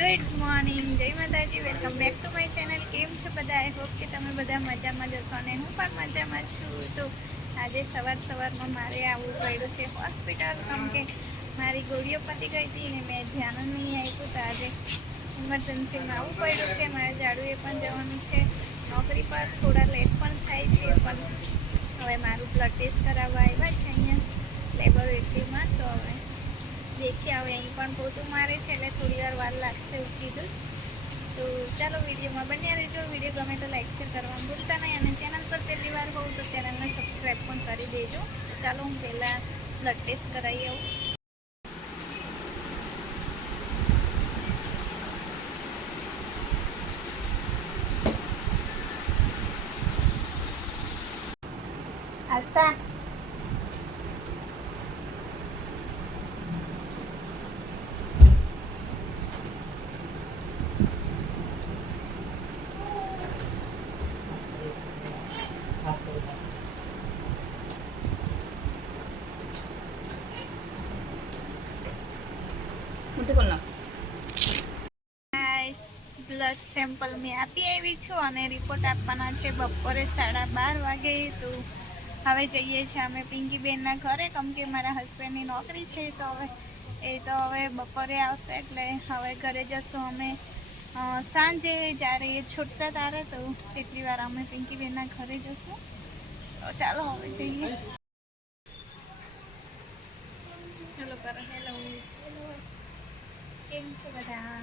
Good morning જય માતાજી. Welcome back to my channel કેમ છો બધા? આઈ હોપ કે તમે બધા મજામાં જશો અને હું પણ મજામાં છું. તો આજે સવાર સવારમાં મારે આવવું પડ્યું છે હોસ્પિટલ. કેમ કે મારી ગોળીઓ પતી ગઈ હતી ને મેં ધ્યાન નહીં આપ્યું. તો આજે ઇમરજન્સીમાં આવવું પડ્યું છે. મારે ઝાડુએ પણ જવાનું છે. નોકરી પર થોડા લેટ પણ થાય છે, પણ હવે મારું બ્લડ ટેસ્ટ કરાવવા આવ્યા છે અહીંયા. લેબોરેટરીમાં તો હવે દેખીએ હવે અહીં પણ પોતું મારે છે એટલે થોડી વાર વાર લાગશે એવું કીધું તો ચાલો વિડીયોમાં બન્યા રહેજો. વીડિયો ગમે તો લાઈક, શેર કરવાનું ભૂલતા નહીં અને ચેનલ પર પહેલી વાર હોઉં તો ચેનલને સબસ્ક્રાઈબ પણ કરી દેજો. ચાલો હું પહેલાં બ્લડ ટેસ્ટ કરાવી આવું. આસ્થા મોટું કર નાખ ગાઈસ બ્લડ સેમ્પલ મેં આપી આવી છું અને રિપોર્ટ આપવાના છે બપોરે સાડા બાર વાગે. તો હવે જઈએ છીએ અમે પિંકીબેનના ઘરે. કેમ કે મારા હસબન્ડની નોકરી છે તો હવે એ તો હવે બપોરે આવશે એટલે હવે ઘરે જશું અમે. સાંજે જ્યારે એ છૂટશે ત્યારે તો એટલી વાર અમે પિંકીબેનના ઘરે જશું. તો ચાલો હવે જઈએ. હેલો કરો હેલો કેમ છે બધા?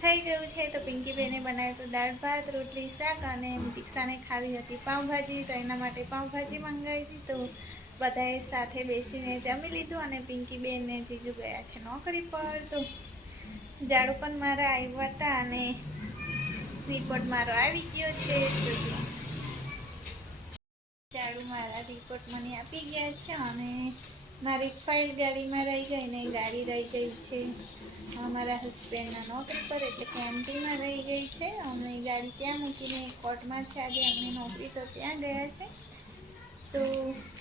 થઈ ગયું છે તો પિંકીબેને બનાવ્યું હતું દાળ ભાત, રોટલી, શાક અને દીક્ષાને ખાવી હતી પાઉંભાજી. તો એના માટે પાઉંભાજી મંગાવી હતી. તો બધાએ સાથે બેસીને જમી લીધું અને પિંકીબેનને જીજુ ગયા છે નોકરી પર. તો ઝાડુ પણ મારા આવ્યા હતા અને રિપોર્ટ મારો આવી ગયો છે. ઝાડુ મારા રિપોર્ટ મને આપી ગયા છે અને મારી ફાઇલ ગાડીમાં રહી ગઈ ને ગાડી રહી ગઈ છે. અમારા હસબન્ડના નોકરી પર, એટલે કે રહી ગઈ છે. અમે ગાડી ત્યાં મૂકીને કોર્ટમાં છે. આજે અમને નોકરી તો ત્યાં ગયા છે. તો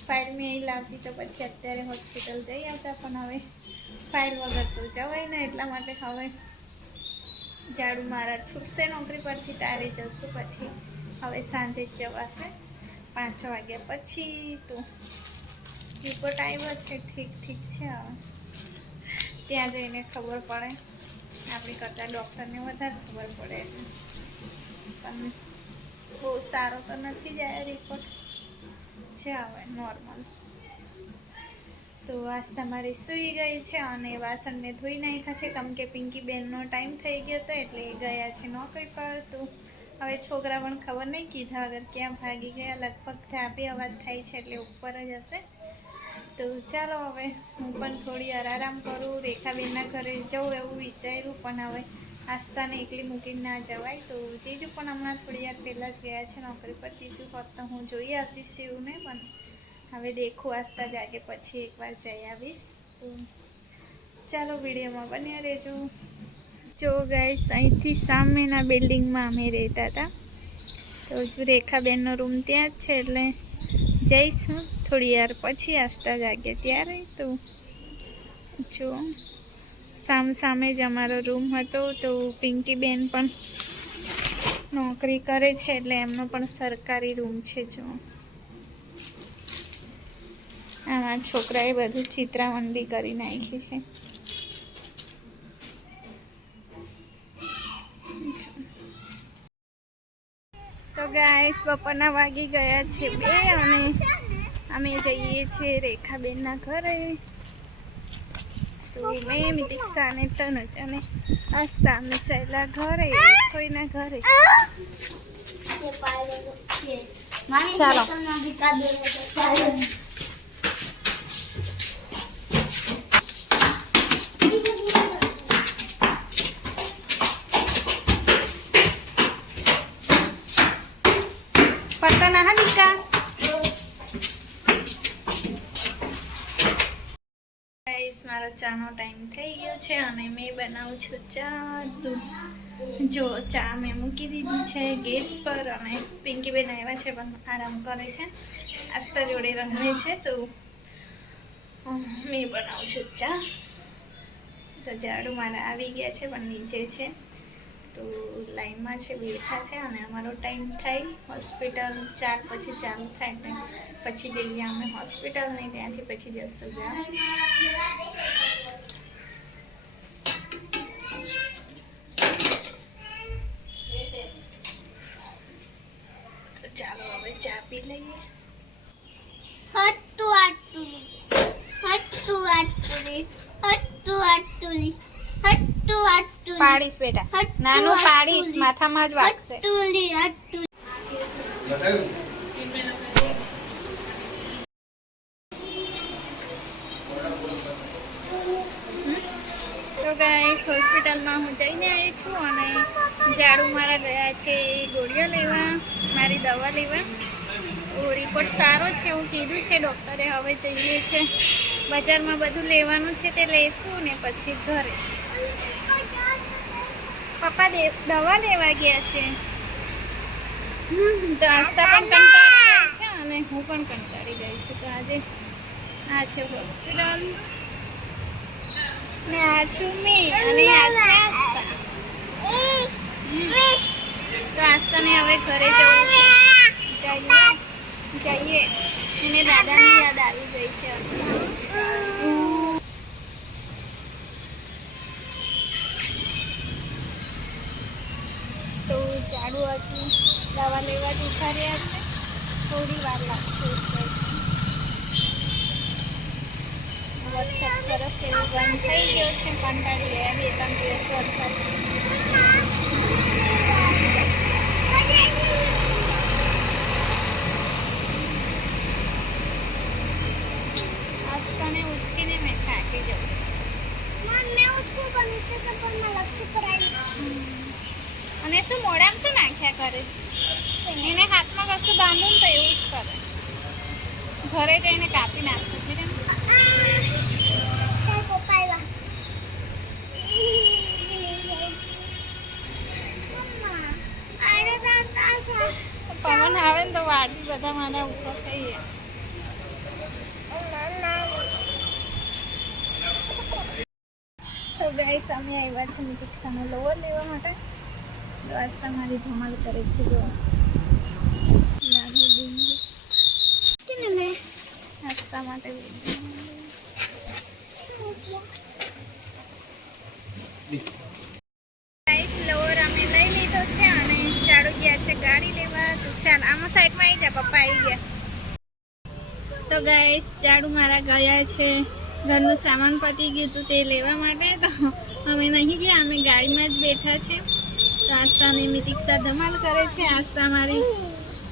ફાઇલ મેં અહીં લાવતી તો પછી અત્યારે હોસ્પિટલ જઈ આવતા, પણ હવે ફાઇલ વગર તો જવાય ને એટલા માટે હવે ઝાડુ મારા છૂટશે નોકરી પરથી, તારે જશું પછી. હવે સાંજે જ જવાશે. પાંચ વાગ્યા પછી તો રિપોર્ટ આવ્યો છે. ઠીક ઠીક છે હવે. ત્યાં જઈને ખબર પડે. આપણી કરતાં ડૉક્ટરને વધારે ખબર પડે પણ બહુ સારો તો નથી જાય રિપોર્ટ છે હવે નોર્મલ તો આજ તમારી સૂઈ ગઈ છે અને વાસણને ધોઈ નાખ્યા છે. કેમ કે પિંકી બેનનો ટાઈમ થઈ ગયો હતો એટલે એ ગયા છે નોકરી પર. તો હવે છોકરા પણ ખબર નહીં કીધા વગર ક્યાં ભાગી ગયા. લગભગ ધાબી અવાજ થાય છે એટલે ઉપર જ હશે. તો ચાલો હવે હું પણ થોડી વાર આરામ કરું, રેખાબેનના ઘરે જવું એવું વિચાર્યું, પણ હવે આસ્થાને એકલી મૂકીને ના જવાય. તો જીજુ પણ હમણાં થોડી વાર પહેલાં જ ગયા છે નોકરી પર. જીજુ ફક્ત હું જોઈ આવતી શિવને, પણ હવે દેખું આસ્થા જાગે પછી એકવાર જઈ આવીશ. તો ચાલો વિડીયોમાં બન્યા રહેજો. જો ગાઈસ અહીંથી સામેના બિલ્ડિંગમાં અમે રહેતા હતા. તો હજુ રેખાબેનનો રૂમ ત્યાં જ છે એટલે જઈશું. થોડી વાર પછી આસ્તા જાગે ત્યારે તો જો સામ સામે જ અમારો રૂમ હતો તો પિંકીબેન પણ નોકરી કરે છે એટલે એમનો પણ સરકારી રૂમ છે, જો. આમાં છોકરાએ બધું ચિત્રામંડી કરી નાખી છે. ગાઈસ બપોરના વાગી ગયા છે બે. અને અમે જઈએ છીએ રેખાબેનના ઘરે. તો મેં દીક્ષા અને તનુજ અને અમે ચાલ્યા ઘરે, કોઈના ઘરે. ચાલો. તમને ભીકા દે ચાલો પડતા ના હા દીકા ગાઈસ મારો ચાનો ટાઈમ થઈ ગયો છે અને મેં બનાવું છું ચા. જો, ચા મેં મૂકી દીધી છે ગેસ પર અને પિંકીબેન આવ્યા છે પણ આરામ કરે છે. આસ્તા જોડે રમે છે, તો મેં બનાવું છું ચા. તો ઝાડુ મારા આવી ગયા છે પણ નીચે છે. તો લાઈનમાં છે, બેઠા છે અને અમારો ટાઈમ થાય હોસ્પિટલ ચાર પછી ચાલુ થાય ને પછી જઈએ અમે હોસ્પિટલ ને ત્યાંથી પછી જશું ગયા તો ચાલો હવે ચા પી લઈએ. હટ્ટુ આટુલી હટ્ટુ આટુલી હટ્ટુ આટુલી. પાડીશ બેટા. નાનું પાડીશ માથામાં જ વાગશે. તો ગાઈસ હોસ્પિટલમાં હું જઈને આવી છું અને ઝાડુ મારા ગયા છે એ ગોળીઓ લેવા મારી દવા લેવા. રિપોર્ટ સારો છે એવું કીધું છે ડૉક્ટરે હવે જઈએ છે. બજારમાં બધું લેવાનું છે તે લેશું ને પછી ઘરે. પપ્પા દવા લેવા ગયા છે. તો આસ્તા પણ કંટાળી ગઈ છે અને હું પણ કંટાળી ગઈ છું. તો આજે આ છે હોસ્પિટલ ને આ છું મેં અને આ છે આસ્તા તો આસ્તાને હવે ઘરે જવું છે. જઈએ. જઈએ. અને દાદાની યાદ આવી ગઈ છે. ઝાડુ હતું દવા લેવા જતા રહ્યા છે. થોડી વાર લાગશે વરસાદ સરસ એવો બંધ થઈ ગયો છે. કંટાળી ગયા બે ત્રણ દિવસ વરસાદ. અને શું મોઢામાં શું ઘરે. એને હાથમાં કશું બાંધું ને તો એવું જ કરે. ઘરે જઈને કાપી નાખું છે તારા પપ્પા આવ્યા મમ્મા આને દાંતા છે પવન આવે ને તો વાડી બધા મારા ઉપર ગયા તો ગાઈસ અમે આવ્યા છે નિતિક્ષાનો લોવર લેવા માટે. તો મારી ધમાલ કરે છે જો. નાસ્તા માટે અમે લઈ લીધો છે અને ઝાડુ ગયા છે ગાડી લેવા. તો ચાલ આમાં સાઈડમાં આવી જા પપ્પા આવી ગયા. તો ગાઈસ ઝાડુ મારા ગયા છે. ઘરનું સામાન પતી ગયું હતું તે લેવા માટે. તો અમે નહીં ગયા અમે ગાડીમાં જ બેઠા છે. તો આસ્તાની મિતિક્ષા ધમાલ કરે છે. આસ્તા મારી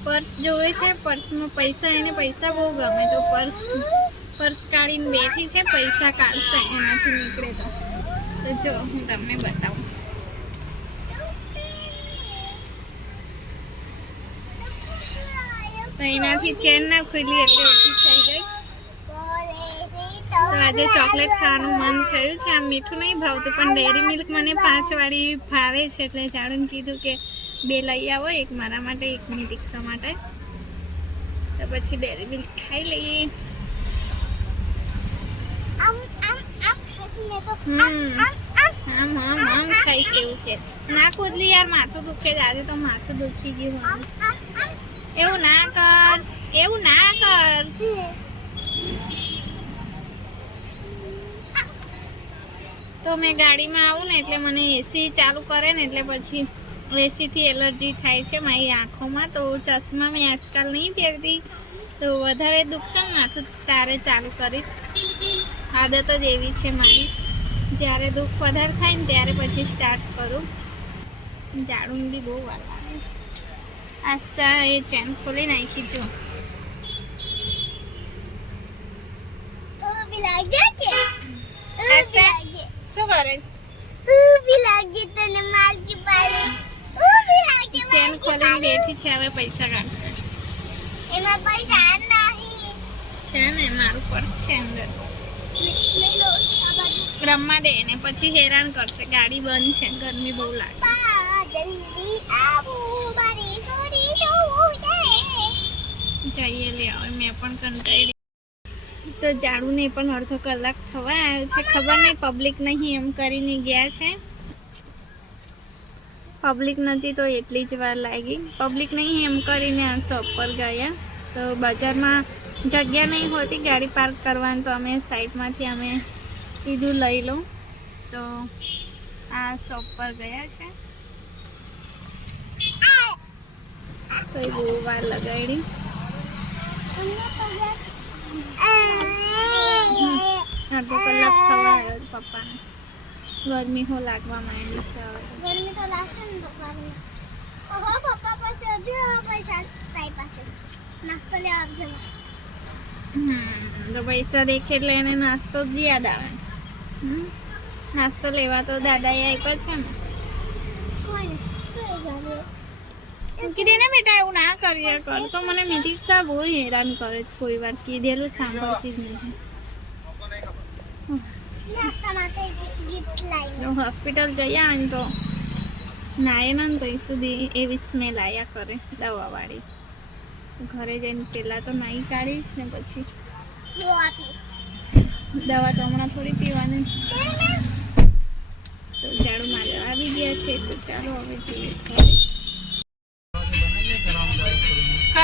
પર્સ જોવે છે. પર્સમાં પૈસા એને પૈસા બહુ ગમે તો પર્સ પર્સ કાઢીને બેઠી છે, પૈસા કાઢશે એનાથી નીકળે તો. તો જો, હું તમને બતાવું. તો એનાથી ચેન ના ખુલી એટલે ઓછી થઈ ગઈ. આજે ચોકલેટ ખાવાનું મન થયું છે. આમ મીઠું નહીં ભાવતું પણ ડેરી મિલ્ક મને પાંચ વાળી ભાવે છે. એટલે જાણું કીધું કે બે લઈ આવો એક મારા માટે એક મિની દીક્ષા માટે. તો પછી ડેરી મિલ્ક ખાઈ લઈએ. આમ આમ આમ ખાઈશ એવું કે. ના કૂદલી યાર માથું દુખે જ આજે તો માથું દુખી ગયું એવું ના કર એવું ના કર. તો મેં ગાડીમાં આવું ને એટલે મને એસી ચાલુ કરે ને એટલે પછી એસીથી એલર્જી થાય છે મારી આંખોમાં. તો ચશ્મા મેં આજકાલ નહીં પહેરતી. તો વધારે દુખશે છે માથું તારે ચાલુ કરીશ. આદત જ એવી છે મારી. જ્યારે દુઃખ વધારે થાય ને ત્યારે પછી સ્ટાર્ટ કરું. જાડું બી બહુ વાર લાગે. આસ્તા એ ચેન ખોલી નાખી જો. આસ્તે. શું કરે? ઊભી લાગી તને માલકી પાડે. ઊભી લાગે ચેન ખોલીને બેઠી છે હવે પૈસા કાઢશે. એમાં પૈસા નહીં. છે ને મારું પર્સ છે અંદર. રમવા દે ને પછી હેરાન કરશે. ગાડી બંધ છે ગરમી બહુ લાગે. જલ્દી આવો મારી ગોરી જોવું છે. જઈએ લે હવે મેં પણ કંટાળી તો જાડુને પણ અડધો કલાક થવા આવ્યો છે. ખબર નહીં પબ્લિક નહીં એમ કરીને ગયા છે. પબ્લિક નથી તો એટલી જ વાર લાગી. પબ્લિક નહીં એમ કરીને આ શોપ પર ગયા. તો બજારમાં જગ્યા નહીં હોતી, ગાડી પાર્ક કરવાની તો અમે સાઈડમાંથી અમે કીધું લઈ લો તો આ શોપ પર ગયા છે. તો એ બહુ વાર લગાડી. અડધો કલાક થવા આવ્યો પપ્પાને. ગરમી હો લાગવા માંડી છે હવે. ગરમી તો લાગશે ને દુકાનમાં ઓહો પપ્પા પાસે એવા પૈસા તારી પાસે. નાસ્તો લેવા આવજો હમ તો પૈસા દેખે એટલે એને નાસ્તો જ યાદ આવે? નાસ્તો લેવા તો દાદાએ આપ્યા છે ને. દે ને બેટા એવું ના કરીએ કર. તો મને મિતિક્ષા બહુ હેરાન કરે છે કોઈ વાર. કીધેલું સાંભળતી જ તો હોસ્પિટલ જઈ આવે તો નાય ને ત્યાં સુધી એવી સ્મેલ આવ્યા કરે દવાવાળી. ઘરે જઈને પહેલાં તો નાહી કાઢીશ ને પછી દવા તો હમણાં થોડી પીવાની. તો ઝાડુ મારે આવી ગયા છે, તો ચાલો હવે જઈએ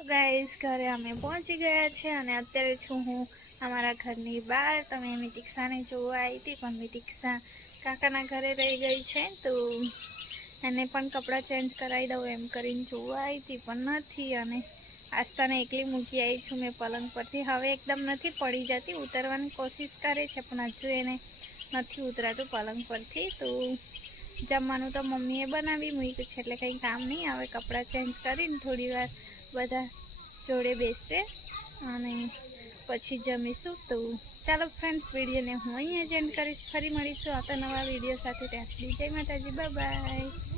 તો ગાઈઝ ઘરે અમે પહોંચી ગયા છે અને અત્યારે છું હું અમારા ઘરની બહાર. તમે મિતિક્ષાને જોવા આવી હતી, પણ મિતિક્ષા કાકાના ઘરે રહી ગઈ છે, તો એને પણ કપડાં ચેન્જ કરાવી દઉં એમ કરીને જોવા આવી હતી, પણ નથી. અને આસ્થાને એકલી મૂકી આવી છું મેં પલંગ પરથી. હવે એકદમ નથી પડી જતી, ઉતરવાની કોશિશ કરે છે, પણ હજુ એને નથી ઉતરાતું પલંગ પરથી. તો જમવાનું તો મમ્મીએ બનાવી મૂક્યું છે, એટલે કંઈ કામ નહીં. આવે કપડાં ચેન્જ કરીને થોડી વાર બધા જોડે બેસશે અને પછી જમીશું તો ચાલો ફ્રેન્ડ્સ વિડીયોને હું અહીંયા જ કરીશ. ફરી મળીશું આવતા નવા વીડિયો સાથે. ત્યાં સુધી જય માતાજી. બાય